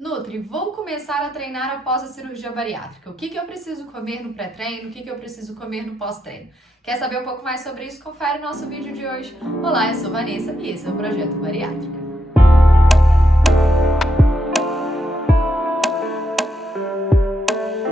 Nutri, vou começar a treinar após a cirurgia bariátrica. O que eu preciso comer no pré-treino? O que eu preciso comer no pós-treino? Quer saber um pouco mais sobre isso? Confere o nosso vídeo de hoje. Olá, eu sou Vanessa e esse é o Projeto Bariátrica.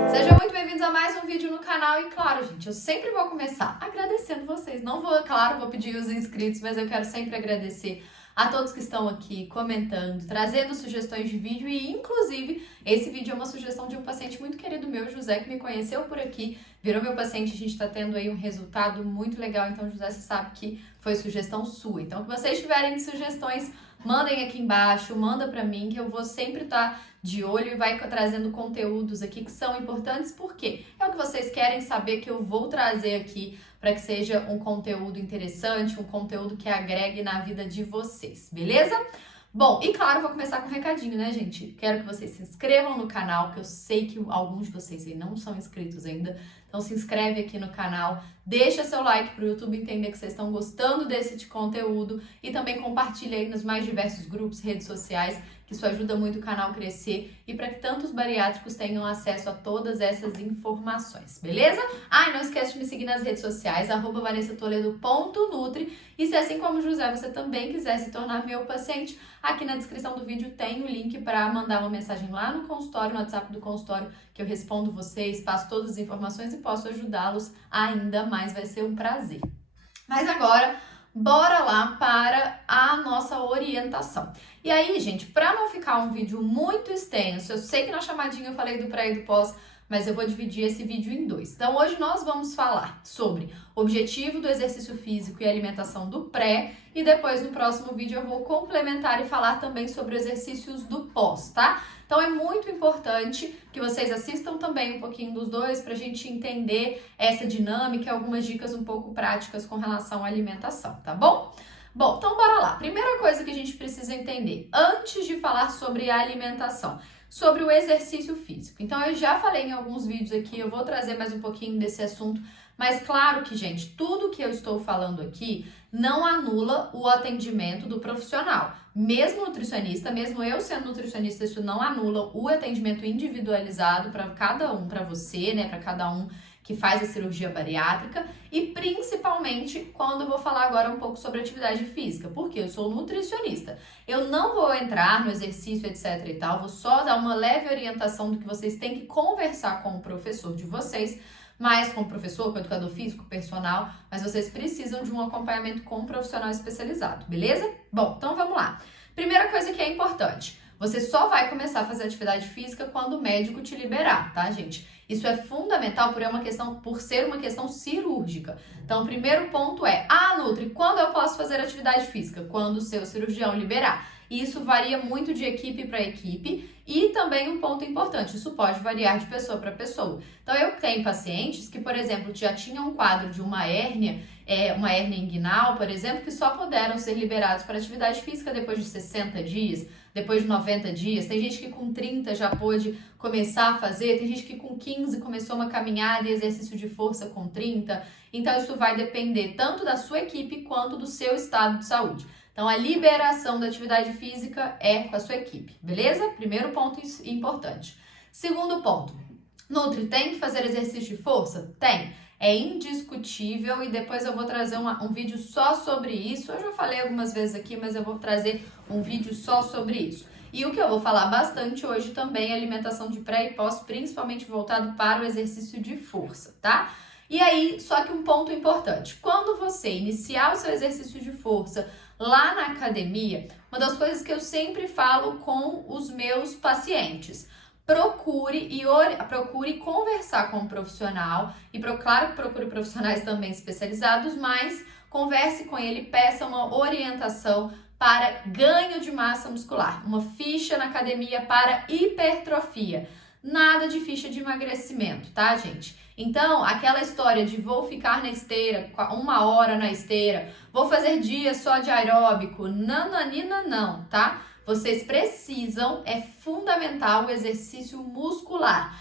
Sejam muito bem-vindos a mais um vídeo no canal e claro, gente, eu sempre vou começar agradecendo vocês. Não vou, claro, vou pedir os inscritos, mas eu quero sempre agradecer a todos que estão aqui comentando, trazendo sugestões de vídeo e, inclusive, esse vídeo é uma sugestão de um paciente muito querido meu, José, que me conheceu por aqui, virou meu paciente, a gente está tendo aí um resultado muito legal, então, José, você sabe que foi sugestão sua. Então, que vocês tiverem sugestões, mandem aqui embaixo, manda pra mim, que eu vou sempre estar de olho e vai trazendo conteúdos aqui que são importantes, porque é o que vocês querem saber que eu vou trazer aqui para que seja um conteúdo interessante, um conteúdo que agregue na vida de vocês, beleza? Bom, e claro, vou começar com um recadinho, né, gente? Quero que vocês se inscrevam no canal, que eu sei que alguns de vocês aí não são inscritos ainda. Então se inscreve aqui no canal, deixa seu like para o YouTube entender que vocês estão gostando desse conteúdo e também compartilha aí nos mais diversos grupos, redes sociais, que isso ajuda muito o canal a crescer e para que tantos bariátricos tenham acesso a todas essas informações, beleza? Ah, e não esquece de me seguir nas redes sociais, @vanessatoledo.nutri, e se assim como o José, você também quiser se tornar meu paciente, aqui na descrição do vídeo tem o link para mandar uma mensagem lá no consultório, no WhatsApp do consultório, que eu respondo vocês, passo todas as informações e posso ajudá-los ainda mais, vai ser um prazer. Mas agora, bora lá para a nossa orientação. E aí, gente, para não ficar um vídeo muito extenso, eu sei que na chamadinha eu falei do pré e do pós, mas eu vou dividir esse vídeo em dois. Então, hoje nós vamos falar sobre o objetivo do exercício físico e alimentação do pré, e depois no próximo vídeo eu vou complementar e falar também sobre exercícios do pós, tá? Então, é muito importante que vocês assistam também um pouquinho dos dois para a gente entender essa dinâmica e algumas dicas um pouco práticas com relação à alimentação, tá bom? Bom, então bora lá. Primeira coisa que a gente precisa entender, antes de falar sobre a alimentação, sobre o exercício físico. Então, eu já falei em alguns vídeos aqui, eu vou trazer mais um pouquinho desse assunto, mas claro que, gente, tudo que eu estou falando aqui não anula o atendimento do profissional. Mesmo nutricionista, mesmo eu sendo nutricionista, isso não anula o atendimento individualizado para cada um, para você, né, para cada um que faz a cirurgia bariátrica, e principalmente quando eu vou falar agora um pouco sobre atividade física, porque eu sou nutricionista. Eu não vou entrar no exercício, etc e tal, vou só dar uma leve orientação do que vocês têm que conversar com o professor de vocês, mais com o professor, com o educador físico, personal, mas vocês precisam de um acompanhamento com um profissional especializado, beleza? Bom, então vamos lá. Primeira coisa que é importante, você só vai começar a fazer atividade física quando o médico te liberar, tá, gente? Isso é fundamental por ser uma questão cirúrgica. Então, o primeiro ponto é, Nutri, quando eu posso fazer atividade física? Quando o seu cirurgião liberar. E isso varia muito de equipe para equipe e também um ponto importante, isso pode variar de pessoa para pessoa. Então, eu tenho pacientes que, por exemplo, já tinham um quadro de uma hérnia inguinal, por exemplo, que só puderam ser liberados para atividade física depois de 60 dias, depois de 90 dias. Tem gente que com 30 já pôde começar a fazer, tem gente que com 15 começou uma caminhada e exercício de força com 30. Então, isso vai depender tanto da sua equipe quanto do seu estado de saúde. Então, a liberação da atividade física é com a sua equipe, beleza? Primeiro ponto importante. Segundo ponto, Nutri, tem que fazer exercício de força? Tem. É indiscutível e depois eu vou trazer um vídeo só sobre isso. Eu já falei algumas vezes aqui, mas eu vou trazer um vídeo só sobre isso. E o que eu vou falar bastante hoje também é alimentação de pré e pós, principalmente voltado para o exercício de força, tá? E aí, só que um ponto importante, quando você iniciar o seu exercício de força lá na academia, uma das coisas que eu sempre falo com os meus pacientes, procure conversar com um profissional, e claro que procure profissionais também especializados, mas converse com ele, peça uma orientação para ganho de massa muscular, uma ficha na academia para hipertrofia. Nada de ficha de emagrecimento, tá, gente? Então, aquela história de vou ficar na esteira, 1 hora na esteira, vou fazer dias só de aeróbico, nananina não, tá? Vocês precisam, é fundamental o exercício muscular.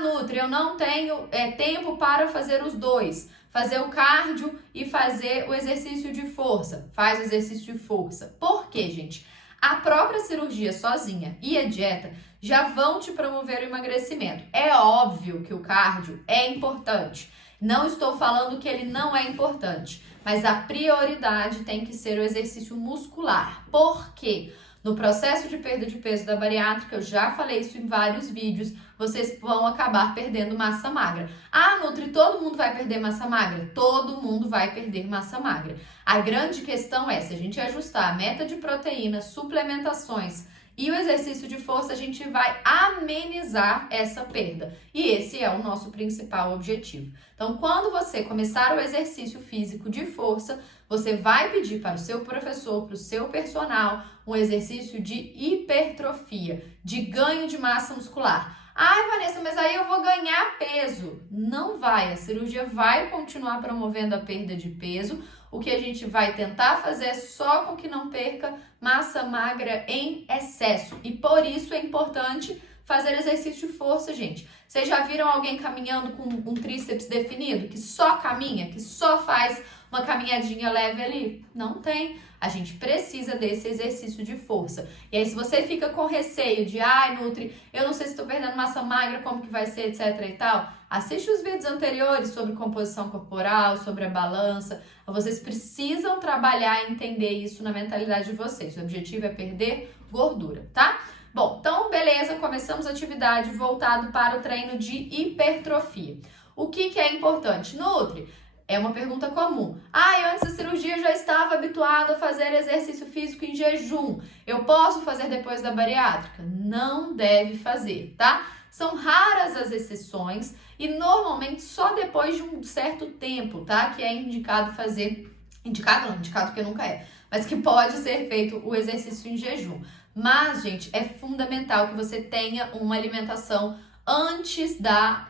Nutri, eu não tenho tempo para fazer os dois. Fazer o cardio e fazer o exercício de força. Faz o exercício de força. Por quê, gente? A própria cirurgia sozinha e a dieta já vão te promover o emagrecimento. É óbvio que o cardio é importante. Não estou falando que ele não é importante, mas a prioridade tem que ser o exercício muscular. Por quê? No processo de perda de peso da bariátrica, eu já falei isso em vários vídeos, vocês vão acabar perdendo massa magra. Ah, Nutri, todo mundo vai perder massa magra? Todo mundo vai perder massa magra. A grande questão é, se a gente ajustar a meta de proteína, suplementações e o exercício de força, a gente vai amenizar essa perda. E esse é o nosso principal objetivo. Então, quando você começar o exercício físico de força, você vai pedir para o seu professor, para o seu personal, um exercício de hipertrofia, de ganho de massa muscular. Ai, Vanessa, mas aí eu vou ganhar peso. Não vai, a cirurgia vai continuar promovendo a perda de peso. O que a gente vai tentar fazer é só com que não perca massa magra em excesso. E por isso é importante fazer exercício de força, gente. Vocês já viram alguém caminhando com um tríceps definido? Que só caminha, que só faz uma caminhadinha leve ali? Não tem. A gente precisa desse exercício de força. E aí, se você fica com receio de, ai, Nutri, eu não sei se estou perdendo massa magra, como que vai ser, etc e tal, assiste os vídeos anteriores sobre composição corporal, sobre a balança. Vocês precisam trabalhar e entender isso na mentalidade de vocês. O objetivo é perder gordura, tá? Bom, então, beleza, começamos a atividade voltado para o treino de hipertrofia. O que é importante? Nutri, é uma pergunta comum. Ah, antes da cirurgia eu já estava habituado a fazer exercício físico em jejum. Eu posso fazer depois da bariátrica? Não deve fazer, tá? São raras as exceções e normalmente só depois de um certo tempo, tá? Que é indicado fazer, indicado que nunca é, mas que pode ser feito o exercício em jejum. Mas, gente, é fundamental que você tenha uma alimentação antes da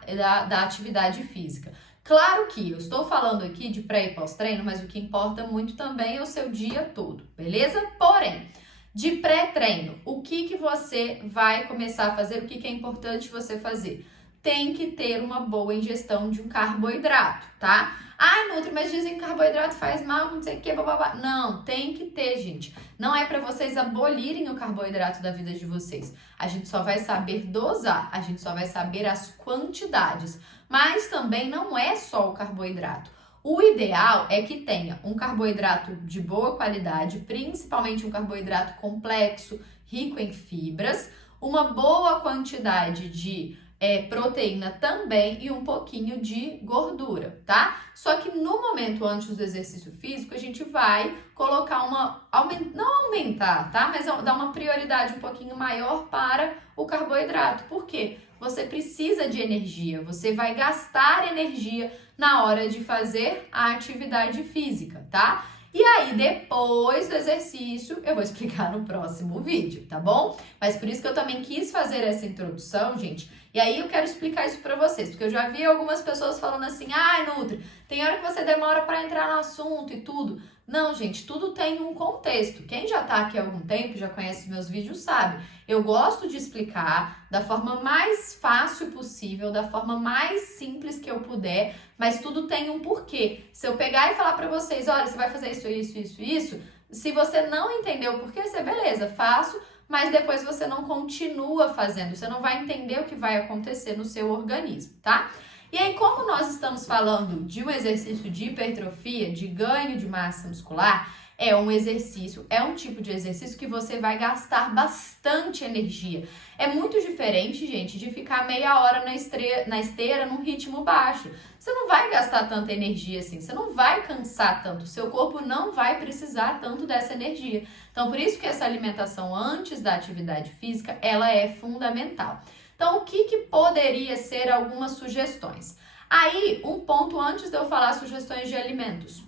atividade física. Claro que eu estou falando aqui de pré e pós-treino, mas o que importa muito também é o seu dia todo, beleza? Porém, de pré-treino, o que você vai começar a fazer, o que é importante você fazer? Tem que ter uma boa ingestão de um carboidrato, tá? Ah, Nutri, mas dizem que carboidrato faz mal, não sei o que, bababá. Não, tem que ter, gente. Não é para vocês abolirem o carboidrato da vida de vocês. A gente só vai saber dosar, a gente só vai saber as quantidades. Mas também não é só o carboidrato. O ideal é que tenha um carboidrato de boa qualidade, principalmente um carboidrato complexo, rico em fibras, uma boa quantidade de proteína também e um pouquinho de gordura, tá? Só que no momento antes do exercício físico, a gente vai colocar não aumentar, tá? Mas dar uma prioridade um pouquinho maior para o carboidrato. Por quê? Você precisa de energia, você vai gastar energia na hora de fazer a atividade física, tá? E aí, depois do exercício, eu vou explicar no próximo vídeo, tá bom? Mas por isso que eu também quis fazer essa introdução, gente. E aí eu quero explicar isso pra vocês, porque eu já vi algumas pessoas falando assim, ai, Nutri, tem hora que você demora pra entrar no assunto e tudo. Não, gente, tudo tem um contexto. Quem já tá aqui há algum tempo, já conhece meus vídeos, sabe. Eu gosto de explicar da forma mais fácil possível, da forma mais simples que eu puder, mas tudo tem um porquê. Se eu pegar e falar pra vocês, olha, você vai fazer isso, se você não entender o porquê, você, beleza, faço, mas depois você não continua fazendo, você não vai entender o que vai acontecer no seu organismo, tá? E aí, como nós estamos falando de um exercício de hipertrofia, de ganho de massa muscular, é um tipo de exercício que você vai gastar bastante energia. É muito diferente, gente, de ficar meia hora na esteira num ritmo baixo. Você não vai gastar tanta energia assim, você não vai cansar tanto, o seu corpo não vai precisar tanto dessa energia. Então, por isso que essa alimentação antes da atividade física, ela é fundamental. Então, o que poderia ser algumas sugestões? Aí, um ponto antes de eu falar sugestões de alimentos.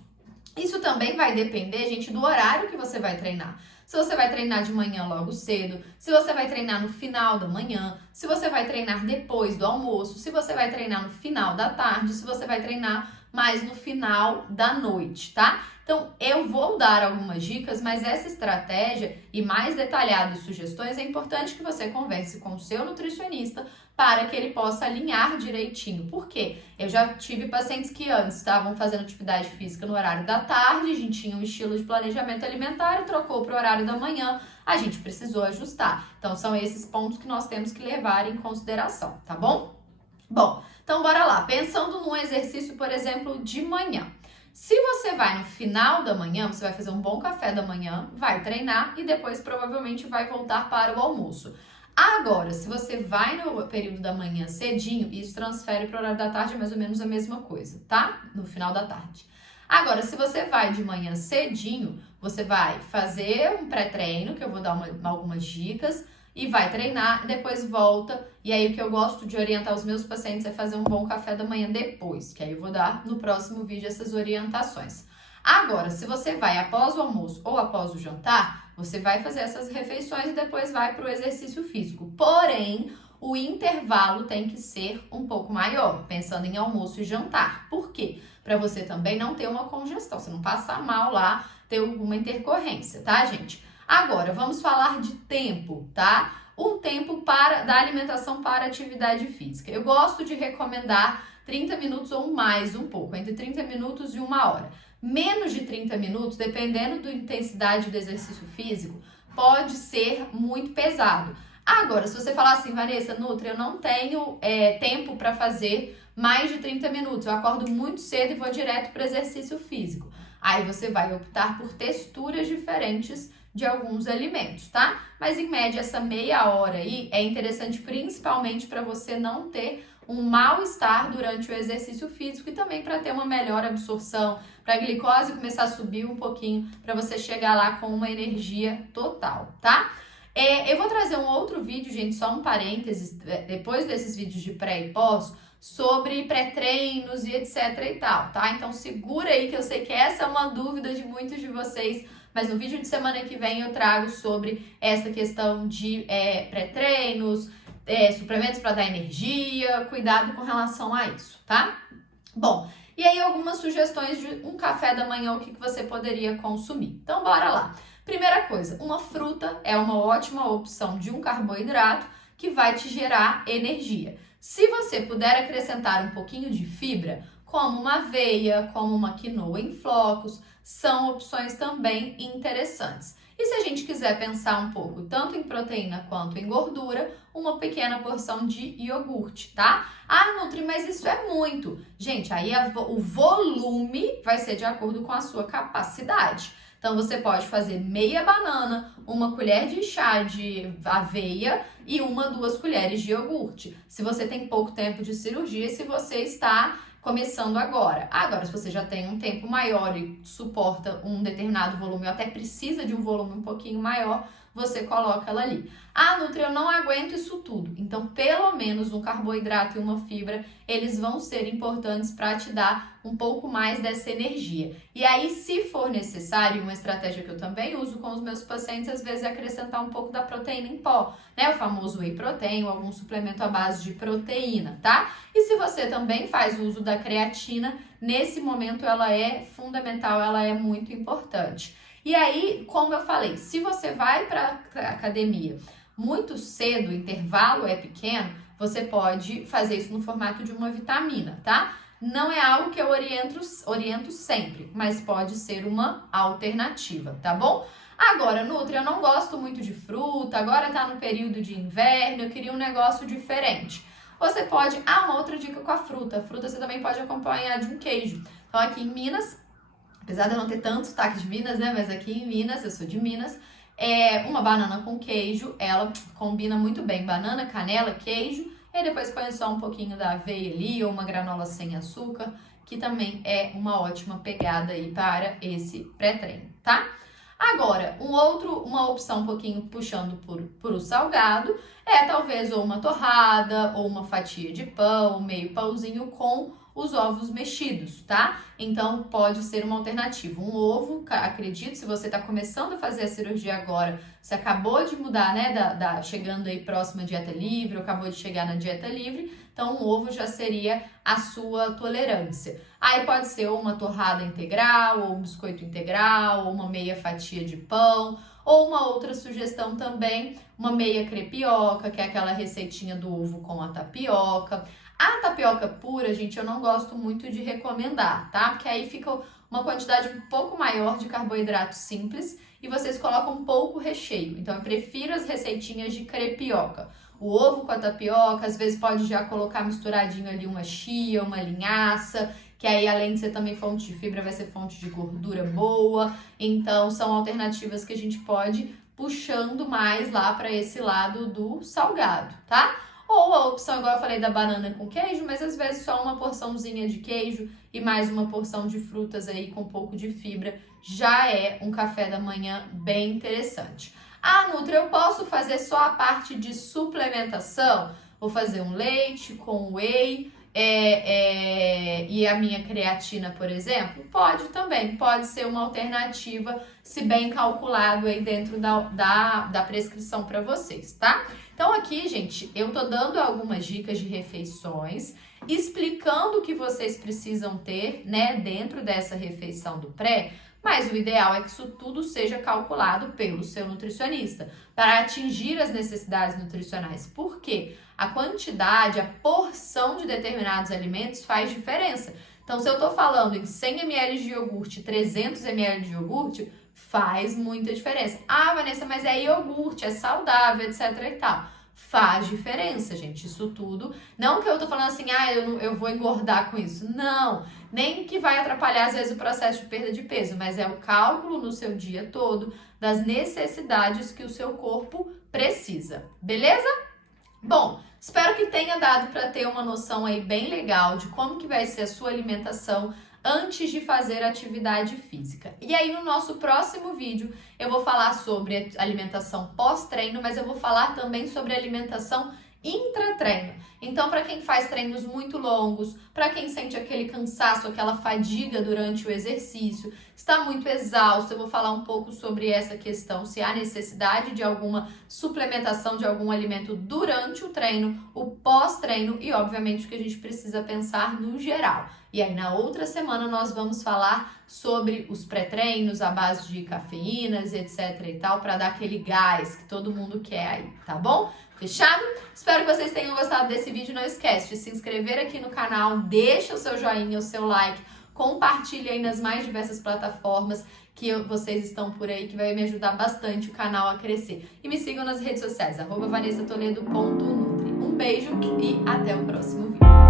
Isso também vai depender, gente, do horário que você vai treinar. Se você vai treinar de manhã logo cedo, se você vai treinar no final da manhã, se você vai treinar depois do almoço, se você vai treinar no final da tarde, se você vai treinar mais no final da noite, tá? Então, eu vou dar algumas dicas, mas essa estratégia e mais detalhadas sugestões é importante que você converse com o seu nutricionista para que ele possa alinhar direitinho. Por quê? Eu já tive pacientes que antes estavam fazendo atividade física no horário da tarde, a gente tinha um estilo de planejamento alimentar e trocou para o horário da manhã, a gente precisou ajustar. Então, são esses pontos que nós temos que levar em consideração, tá bom? Bom, então bora lá. Pensando num exercício, por exemplo, de manhã. Se você vai no final da manhã, você vai fazer um bom café da manhã, vai treinar e depois provavelmente vai voltar para o almoço. Agora, se você vai no período da manhã cedinho, isso transfere para o horário da tarde, é mais ou menos a mesma coisa, tá? No final da tarde. Agora, se você vai de manhã cedinho, você vai fazer um pré-treino, que eu vou dar algumas dicas, e vai treinar, e depois volta. E aí o que eu gosto de orientar os meus pacientes é fazer um bom café da manhã depois, que aí eu vou dar no próximo vídeo essas orientações. Agora, se você vai após o almoço ou após o jantar, você vai fazer essas refeições e depois vai para o exercício físico. Porém, o intervalo tem que ser um pouco maior, pensando em almoço e jantar. Por quê? Para você também não ter uma congestão, você não passar mal lá, ter alguma intercorrência, tá, gente? Agora, vamos falar de tempo, tá? Um tempo da alimentação para atividade física. Eu gosto de recomendar 30 minutos ou mais um pouco, entre 30 minutos e 1 hora. Menos de 30 minutos, dependendo da intensidade do exercício físico, pode ser muito pesado. Agora, se você falar assim, Vanessa, Nutri, eu não tenho tempo para fazer mais de 30 minutos, eu acordo muito cedo e vou direto para o exercício físico. Aí você vai optar por texturas diferentes de alguns alimentos, tá? Mas em média essa meia hora aí é interessante principalmente para você não ter um mal-estar durante o exercício físico e também para ter uma melhor absorção, para a glicose começar a subir um pouquinho, para você chegar lá com uma energia total, tá? Eu vou trazer um outro vídeo, gente, só um parênteses, depois desses vídeos de pré e pós, sobre pré-treinos e etc e tal, tá? Então segura aí que eu sei que essa é uma dúvida de muitos de vocês, mas no vídeo de semana que vem eu trago sobre essa questão de pré-treinos, suplementos para dar energia, cuidado com relação a isso, tá? Bom, e aí algumas sugestões de um café da manhã, o que você poderia consumir. Então bora lá. Primeira coisa, uma fruta é uma ótima opção de um carboidrato que vai te gerar energia. Se você puder acrescentar um pouquinho de fibra, como uma aveia, como uma quinoa em flocos, são opções também interessantes. E se a gente quiser pensar um pouco tanto em proteína quanto em gordura, uma pequena porção de iogurte, tá? Ah, Nutri, mas isso é muito. Gente, aí o volume vai ser de acordo com a sua capacidade. Então, você pode fazer meia banana, uma colher de chá de aveia e 2 colheres de iogurte. Se você tem pouco tempo de cirurgia, se você está começando agora. Agora, se você já tem um tempo maior e suporta um determinado volume ou até precisa de um volume um pouquinho maior, você coloca ela ali. Ah, Nutri, eu não aguento isso tudo. Então, pelo menos um carboidrato e uma fibra, eles vão ser importantes para te dar um pouco mais dessa energia. E aí, se for necessário, uma estratégia que eu também uso com os meus pacientes, às vezes é acrescentar um pouco da proteína em pó, né? O famoso whey protein ou algum suplemento à base de proteína, tá? E se você também faz uso da creatina, nesse momento ela é fundamental, ela é muito importante. E aí, como eu falei, se você vai para a academia muito cedo, o intervalo é pequeno, você pode fazer isso no formato de uma vitamina, tá? Não é algo que eu oriento sempre, mas pode ser uma alternativa, tá bom? Agora, Nutri, eu não gosto muito de fruta, agora tá no período de inverno, eu queria um negócio diferente. Você pode, uma outra dica com a fruta. A fruta você também pode acompanhar de um queijo. Então, aqui em Minas, apesar de eu não ter tanto sotaque de Minas, né? Mas aqui em Minas, eu sou de Minas, uma banana com queijo, ela combina muito bem. Banana, canela, queijo, e depois põe só um pouquinho da aveia ali, ou uma granola sem açúcar, que também é uma ótima pegada aí para esse pré-treino, tá? Agora, uma opção um pouquinho puxando por o salgado, talvez ou uma torrada, ou uma fatia de pão, meio pãozinho com os ovos mexidos, tá? Então pode ser uma alternativa. Um ovo, acredito, se você está começando a fazer a cirurgia agora, você acabou de mudar, né, chegando aí próxima à dieta livre, ou acabou de chegar na dieta livre, então um ovo já seria a sua tolerância. Aí pode ser ou uma torrada integral, ou um biscoito integral, ou uma meia fatia de pão, ou uma outra sugestão também, uma meia crepioca, que é aquela receitinha do ovo com a tapioca. A tapioca pura, gente, eu não gosto muito de recomendar, tá? Porque aí fica uma quantidade um pouco maior de carboidrato simples e vocês colocam um pouco recheio. Então eu prefiro as receitinhas de crepioca. O ovo com a tapioca, às vezes pode já colocar misturadinho ali uma chia, uma linhaça, que aí além de ser também fonte de fibra, vai ser fonte de gordura boa. Então são alternativas que a gente pode puxando mais lá para esse lado do salgado, tá? Ou a opção, igual eu falei, da banana com queijo, mas às vezes só uma porçãozinha de queijo e mais uma porção de frutas aí com um pouco de fibra já é um café da manhã bem interessante. Ah, Nutri, eu posso fazer só a parte de suplementação? Vou fazer um leite com whey e a minha creatina, por exemplo? Pode também, pode ser uma alternativa, se bem calculado aí dentro da prescrição para vocês, tá? Então aqui, gente, eu tô dando algumas dicas de refeições, explicando o que vocês precisam ter, né, dentro dessa refeição do pré, mas o ideal é que isso tudo seja calculado pelo seu nutricionista para atingir as necessidades nutricionais. Por quê? A quantidade, a porção de determinados alimentos faz diferença. Então, se eu tô falando em 100 ml de iogurte, 300 ml de iogurte, faz muita diferença. Ah, Vanessa, mas é iogurte, é saudável, etc e tal. Faz diferença, gente, isso tudo. Não que eu tô falando assim, eu vou engordar com isso. Não, nem que vai atrapalhar às vezes o processo de perda de peso, mas é o cálculo no seu dia todo das necessidades que o seu corpo precisa, beleza? Bom, espero que tenha dado para ter uma noção aí bem legal de como que vai ser a sua alimentação antes de fazer atividade física. E aí no nosso próximo vídeo eu vou falar sobre alimentação pós-treino, mas eu vou falar também sobre alimentação intratreino. Então, para quem faz treinos muito longos, para quem sente aquele cansaço, aquela fadiga durante o exercício, está muito exausto, eu vou falar um pouco sobre essa questão, se há necessidade de alguma suplementação de algum alimento durante o treino, o pós-treino e, obviamente, o que a gente precisa pensar no geral. E aí, na outra semana, nós vamos falar sobre os pré-treinos, à base de cafeínas, etc e tal, para dar aquele gás que todo mundo quer aí, tá bom? Fechado? Espero que vocês tenham gostado desse vídeo. Não esquece de se inscrever aqui no canal, deixa o seu joinha, o seu like, compartilhe aí nas mais diversas plataformas que vocês estão por aí, que vai me ajudar bastante o canal a crescer. E me sigam nas redes sociais, @vanessatoledo.nutri. Um beijo e até o próximo vídeo.